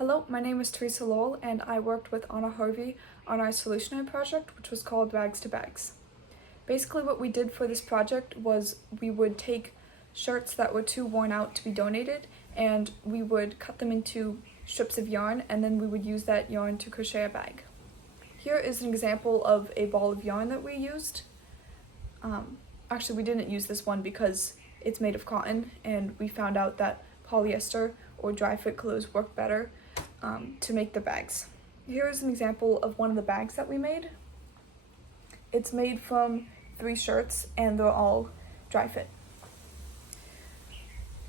Hello, my name is Teresa Lowell and I worked with Anna Harvey on our Solutionary project, which was called Bags to Bags. Basically what we did for this project was we would take shirts that were too worn out to be donated and we would cut them into strips of yarn and then we would use that yarn to crochet a bag. Here is an example of a ball of yarn that we used. Actually, we didn't use this one because it's made of cotton and we found out that polyester or dry fit clothes work better to make the bags. Here is an example of one of the bags that we made. It's made from 3 shirts and they're all dry fit.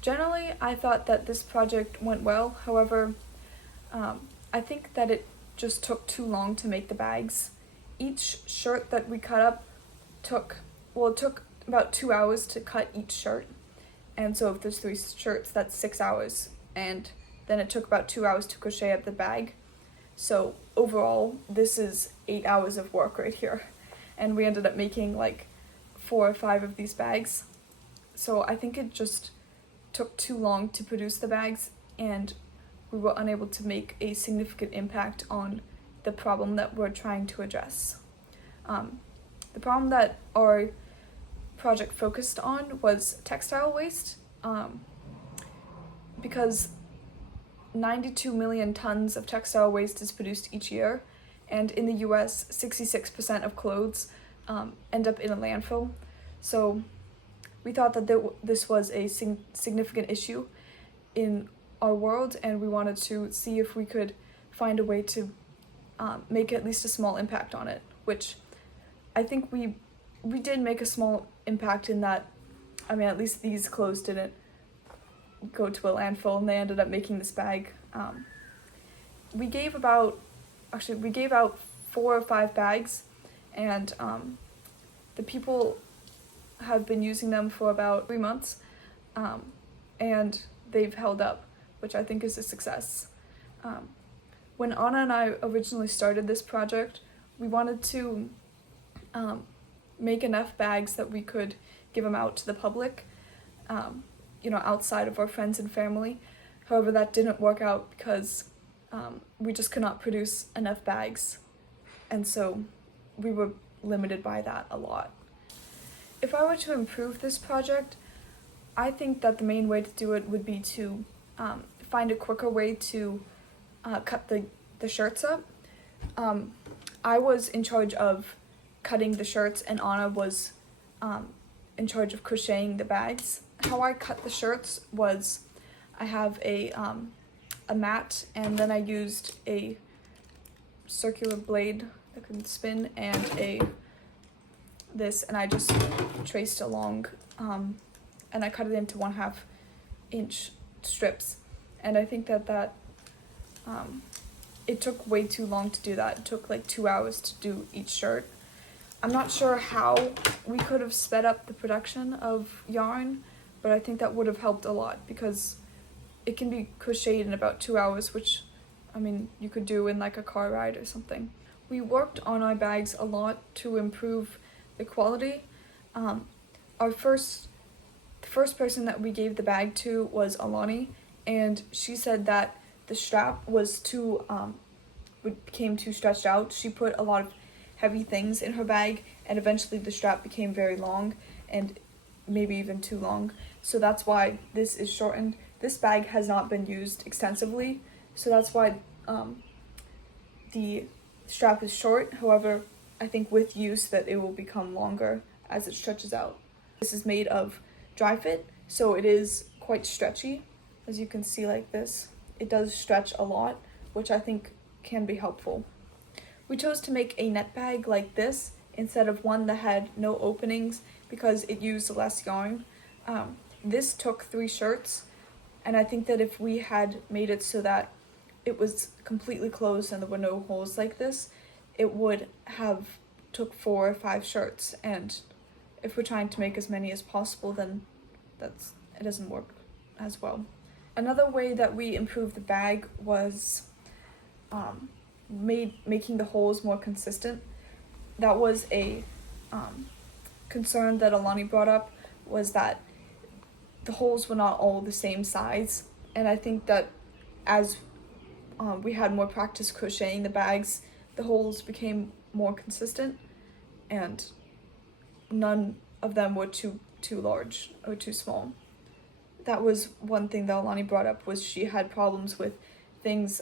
Generally, I thought that this project went well. However, I think that it just took too long to make the bags. Each shirt that we cut up took about 2 hours to cut each shirt. And so if there's 3 shirts, that's 6 hours. And then it took about 2 hours to crochet up the bag. So overall, this is 8 hours of work right here. And we ended up making like 4 or 5 of these bags. So I think it just took too long to produce the bags and we were unable to make a significant impact on the problem that we're trying to address. The problem that our project focused on was textile waste, because 92 million tons of textile waste is produced each year, and in the US, 66% of clothes end up in a landfill. So we thought that this was a significant issue in our world, and we wanted to see if we could find a way to make at least a small impact on it, which I think we did make a small impact in that, at least these clothes didn't go to a landfill and they ended up making this bag. We gave out 4 or 5 bags, and the people have been using them for about 3 months, and they've held up, which I think is a success. When Anna and I originally started this project, we wanted to make enough bags that we could give them out to the public, outside of our friends and family. However, that didn't work out because we just could not produce enough bags, and so we were limited by that a lot. If I were to improve this project, I think that the main way to do it would be to find a quicker way to cut the shirts up. I was in charge of cutting the shirts and Anna was in charge of crocheting the bags. How I cut the shirts was I have a mat, and then I used a circular blade that can spin and and I just traced along and I cut it into 1/2 inch strips. And I think that it took way too long to do that. It took like 2 hours to do each shirt. I'm not sure how we could have sped up the production of yarn, but I think that would have helped a lot because it can be crocheted in about 2 hours, which, you could do in like a car ride or something. We worked on our bags a lot to improve the quality. The first person that we gave the bag to was Alani, and she said that the strap was became too stretched out. She put a lot of heavy things in her bag, and eventually the strap became very long and maybe even too long. So that's why this is shortened. This bag has not been used extensively, so that's why the strap is short. However, I think with use that it will become longer as it stretches out. This is made of dry fit, so it is quite stretchy. As you can see like this, it does stretch a lot, which I think can be helpful. We chose to make a net bag like this instead of one that had no openings because it used less yarn. This took 3 shirts, and I think that if we had made it so that it was completely closed and there were no holes like this, it would have took 4 or 5 shirts, and if we're trying to make as many as possible, then it doesn't work as well. Another way that we improved the bag was making the holes more consistent. That was a concern that Alani brought up, was that the holes were not all the same size, and I think that as we had more practice crocheting the bags, the holes became more consistent, and none of them were too large or too small. That was one thing that Alani brought up, was she had problems with things,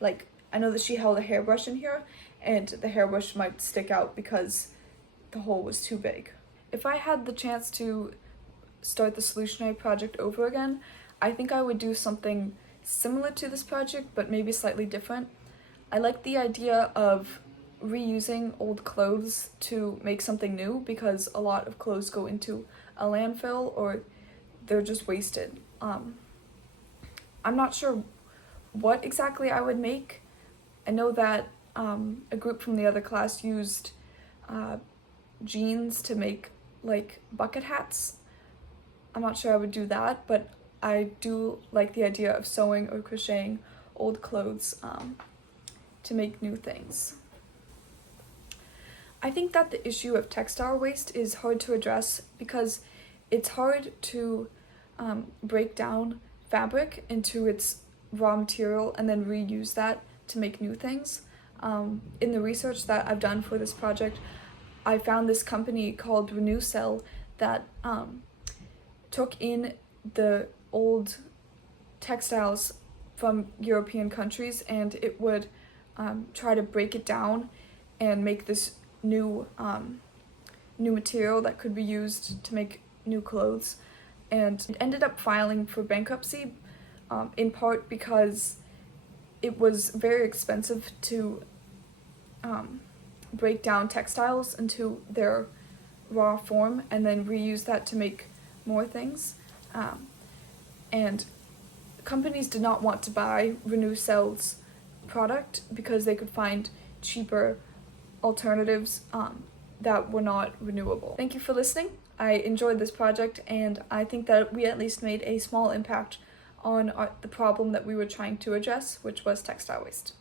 like, I know that she held a hairbrush in here, and the hairbrush might stick out because the hole was too big. If I had the chance to start the Solutionary project over again, I think I would do something similar to this project, but maybe slightly different. I like the idea of reusing old clothes to make something new, because a lot of clothes go into a landfill or they're just wasted. I'm not sure what exactly I would make. I know that a group from the other class used jeans to make like bucket hats. I'm not sure I would do that, but I do like the idea of sewing or crocheting old clothes to make new things. I think that the issue of textile waste is hard to address because it's hard to break down fabric into its raw material and then reuse that to make new things. In the research that I've done for this project, I found this company called Renew Cell that took in the old textiles from European countries, and it would try to break it down and make this new material that could be used to make new clothes. And it ended up filing for bankruptcy, in part because it was very expensive to break down textiles into their raw form and then reuse that to make more things. And companies did not want to buy Renew Cell's product because they could find cheaper alternatives that were not renewable. Thank you for listening. I enjoyed this project, and I think that we at least made a small impact on the problem that we were trying to address, which was textile waste.